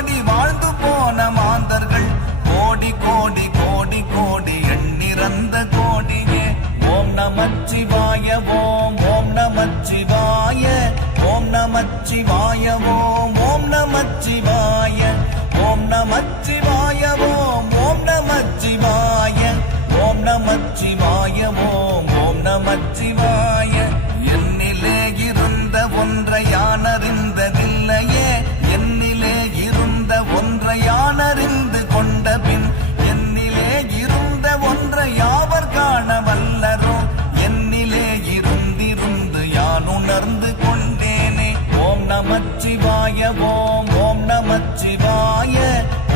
பாடி வாழ்ந்து போன மாந்தர்கள் கோடி கோடி கோடி கோடி எண்ணிறந்த கோடியே. ஓம் நமச்சிவாய ஓம் ஓம் நமச்சிவாய ஓம் நமச்சிவாய ஓம் ஓம் நமச்சிவாய ஓம் நமச்சிவாய ஓம் ஓம் நமச்சிவாய ஓம் நமச்சிவாய ஓம் ஓம் நமச்சிவாய. என்னிலே இருந்த ஒன்றை யானறிந்ததில்லையே, என்னிலே இருந்த ஒன்றை யானறிந்து கொண்ட பின் என்னிலே இருந்த ஒன்றை யாவர் காண வல்லரோ. என்னிலே இருந்திருந்து யான் உணர்ந்து கொண்டேனே. ஓம் நமச்சிவாய ஓம் ஓம் நமச்சிவாய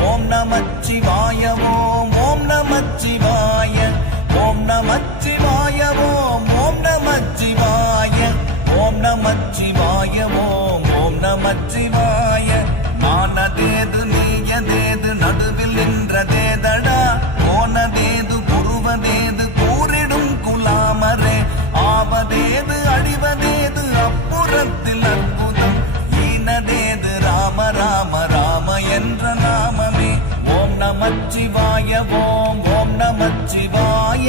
ஓம் நமச்சிவாய ஓம் ஓம் நமச்சிவாய ஓம் நமச்சிவாய ஓம் ஓம் நமச்சிவாய ஓம் நமச்சிவாய ஓம் ஓம் நமச்சிவாய. நானதேது நீயதேது நடுவில் நின்றதேதடா, போனதேது புருவதேது கூறிடும் குலாமரே. ஆவதேது அழிவதேது அப்புறத்தில் அற்புதம், ஈனதேது ராம ராம ராம என்ற நாமமே. ஓம் நமச்சிவாய ஓம் ஓம் நமச்சிவாய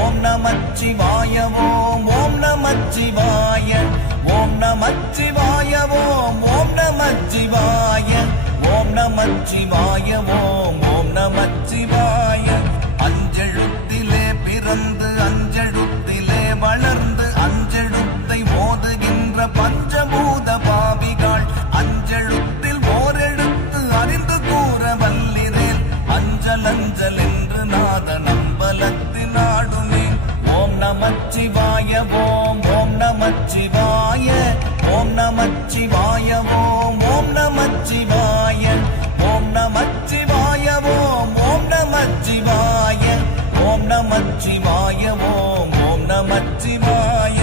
ஓம் நமச்சிவாய ஓம் ஓம் நமச்சிவாய ஓம் நமச்சிவாய ஓம் ஓம் நமச்சிவாய ஓம் நமச்சிவாய ஓம் ஓம் நமச்சிவாய. அஞ்செழுத்திலே பிறந்து அஞ்செழுத்திலே வளர்ந்து அஞ்செழுத்தை ஓதுகின்ற பஞ்சபூத பாவிகள் அஞ்செழுத்தில் ஓரெழுத்து அறிந்து கூற வல்லிரேல். அஞ்சல் அஞ்சல் என்று நாத நம்பலத்தின் ஆடுமே. ஓம் நமச்சிவாய ஓம் ஓம் நமச்சிவாய ஓம் நமச்சிவாய ஓம் ஓம் நமச்சிவாய ஓம் நமச்சிவாய ஓம் ஓம் நமச்சிவாய ஓம் நமச்சிவாய ஓம் ஓம் நமச்சிவாய.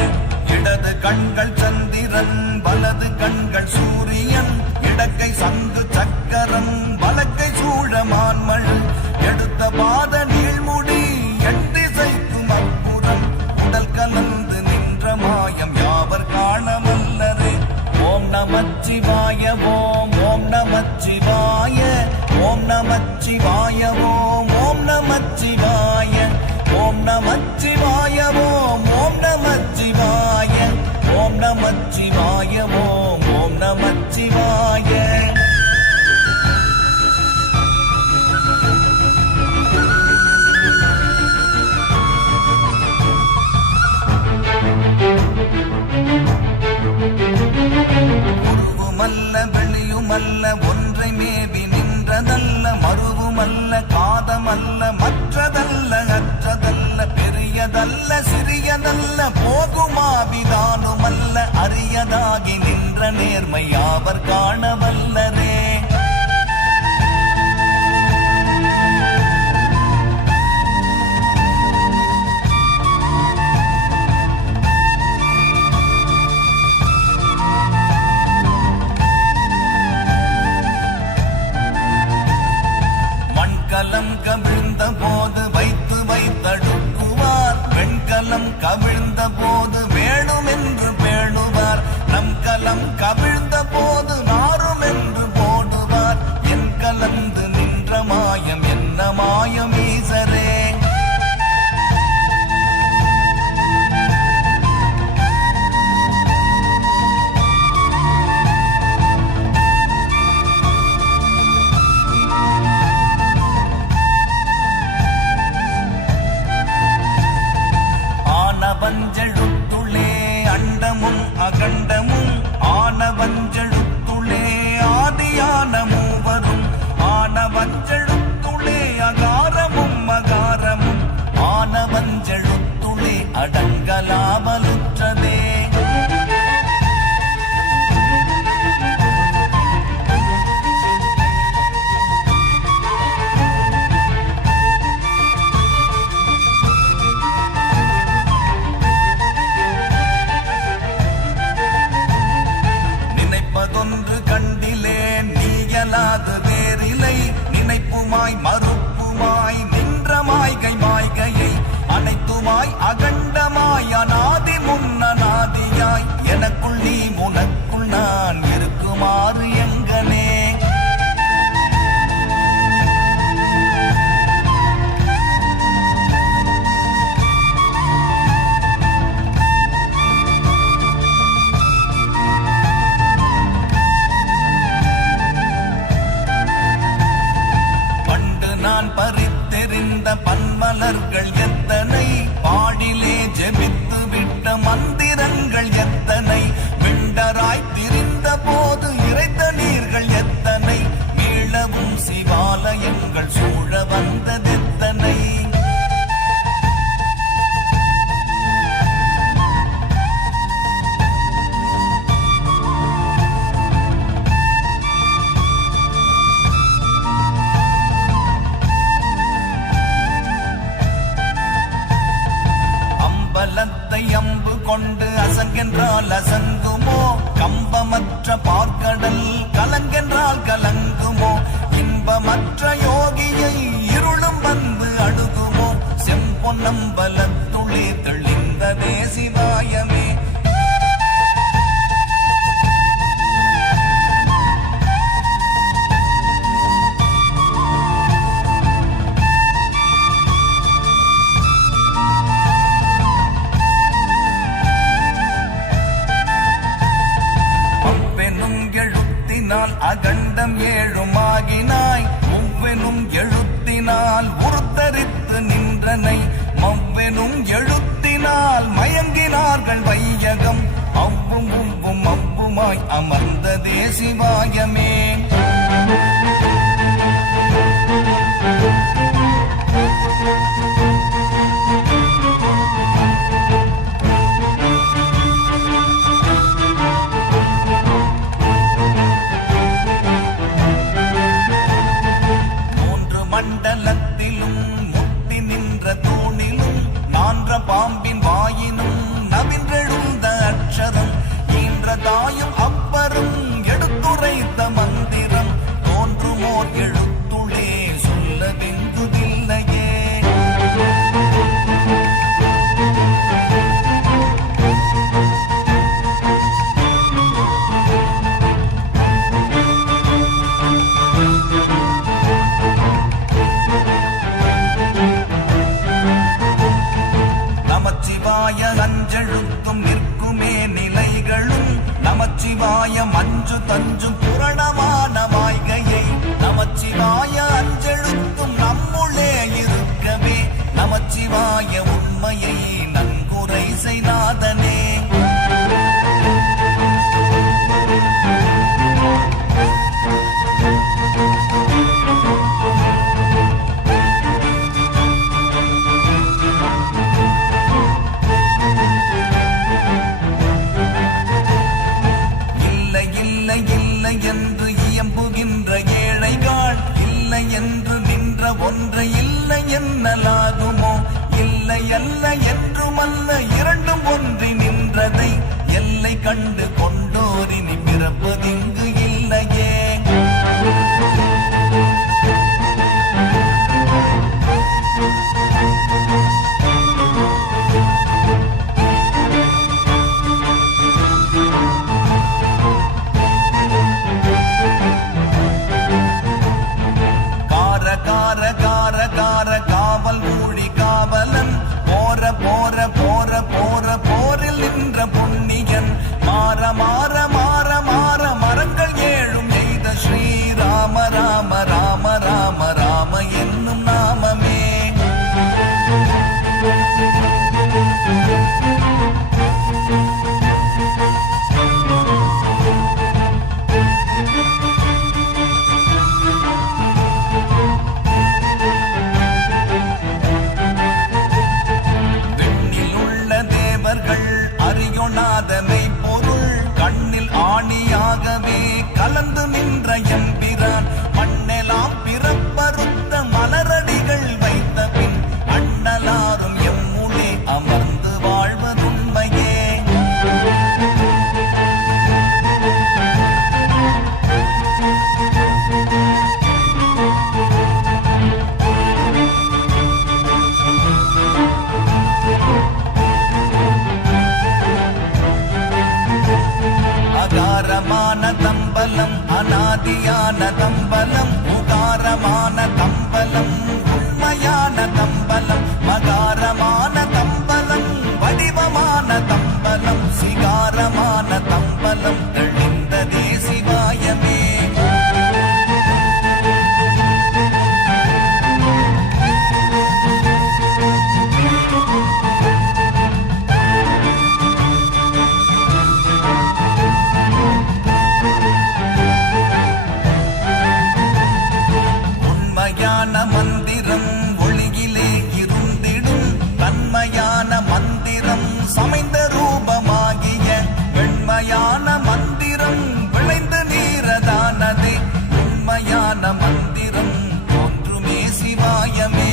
இடது கண்கள் சந்திரன் வலது கண்கள் சூரியன், இடக்கை சங்கு சக்கரம் வலக்கை சூழமான்மள், எடுத்த பாத நீள்முடி என் திசைக்கும் அப்புறம், உடல் கலந்து நின்ற மாயம் யாவர் காண வல்லரே. ஓம் நமச்சிவாய ஓம் ஓம் நமச்சிவாய ஓம் நமச்சிவாய ஓம் ஓம் நமச்சிவாய ஓம் நமச்சிவாய ஓம் ஓம் நமச்சிவாய ஓம் நமச்சிவாய ஓம் ஓம் நமச்சிவாய. உருவுமல்ல வெளியுமல்ல ஒன்றை மேவி நின்றதல்ல, மருவுமல்ல காதமல்ல மற்றதல்ல அற்றதல்ல, பெரியதல்ல சிறியதல்ல போகுமாவிதானுமல்ல, அரியதாகி நின்ற நேர்மை யாவர் காண வல்லரே. மண்கலம் கவிழ்ந்த போது வைத்து வைத்தடுக்குவார், வெண்கலம் கவிழ்ந்த போது வேணும் என்று பேணுவார், நம் கலம் கவிழ்ந்த போது நாரும் என்று போடுவார். என் கலந்து நின்ற மாயம் என்ன மாயம் ஈசரே. ஆனவஞ்செழுத்துளே அண்டமும் அகண்டமும், ஆனவஞ்செழுத்துளே ஆதியான மூவரும், ஆனவஞ்செழுத்துளே அகாரமும் அகாரமும், ஆனவஞ்செழுத்துளே அடங்கலாமலுற்றதே. நினைப்பதொன்று கண்டிலேன் நீயலாது வேறிலை, நினைப்புமாய் மறுப்புமாய் நின்ற மாய்கை மாய்கையை, அனைத்துமாய் அகண்டமாய் அநாதி முன்னநாதியாய், எனக்குள் நீ உனக்குள் நான் இருக்குமாறு எங்கனே. சத்துருக்கள் சூழ வந்ததெத்தனை. அம்பலத்தை அம்பு கொண்டு அசங்கென்றால் அசங்குமோ, கம்பமற்ற பார்க்கடல் கலங்கென்றால் கலங்குமோ, இன்பமற்ற யோகியை இருளும் வந்து அணுகுமோ, செம்பொன்னம்பலத்துளே தெளிந்ததே சிவாயமே. அகண்டம் ஏழுமாகினாய் ஒவ்வெனும் எழுத்தினால் உருத்தரித்து நின்றனை, மவ்வெனும் எழுத்தினால் மயங்கினார்கள் வையகம், அவ்வும் உவ்வும் அவ்வுமாய் அமர்ந்ததே சிவாயமே. மண்டலத்திலும் முட்டி நின்ற தூணிலும் நான்ற பாம்பின் வாயினும் நவின்றெழுந்த அக்ஷரம், ஈன்ற தாயும் அப்பரும் எடுத்துரைத்த மந்திரம், தோன்றுமோர் எழுத்துளே சொல்ல வெங்குதில்லையே. நமச்சிவாய அஞ்செழுத்தும் நிற்குமே நிலைகளும், நமச்சிவாய மஞ்சு தஞ்சும் புரணமான மாய்கையை, நமச்சிவாய அஞ்செழுத்தும் நம்முள்ளே இருக்கவே, நமச்சிவாய உண்மையை நன்குரை செய்நாதனே. இல்லை என்று இயம்புகின்ற ஏழைகள், இல்லை என்று நின்ற ஒன்றை இல்லை என்னலாகுமோ, இல்லை அல்ல என்றுமல்ல இரண்டும் ஒன்றி நின்றதை, எல்லை கண்டு கொண்டோரினி பிறப்பதிங்கு இல்லையே. ஞான மந்திரம் தோன்றுமே சிவாயமே.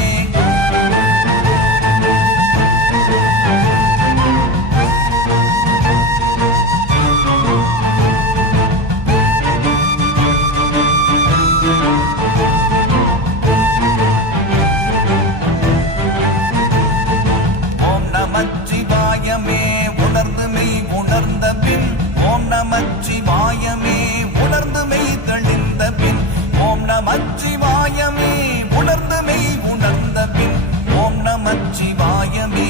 ஓம் நமச்சிவாயமே உணர்ந்து மெய் உணர்ந்த பின், ஓம் நமச்சிவாயமே உணர்ந்து மெய் தெளிந்த பின், ஓம் நமச்சிவாயமே உணர்ந்து மெய் உணர்ந்த பின், ஓம் நமச்சிவாயமே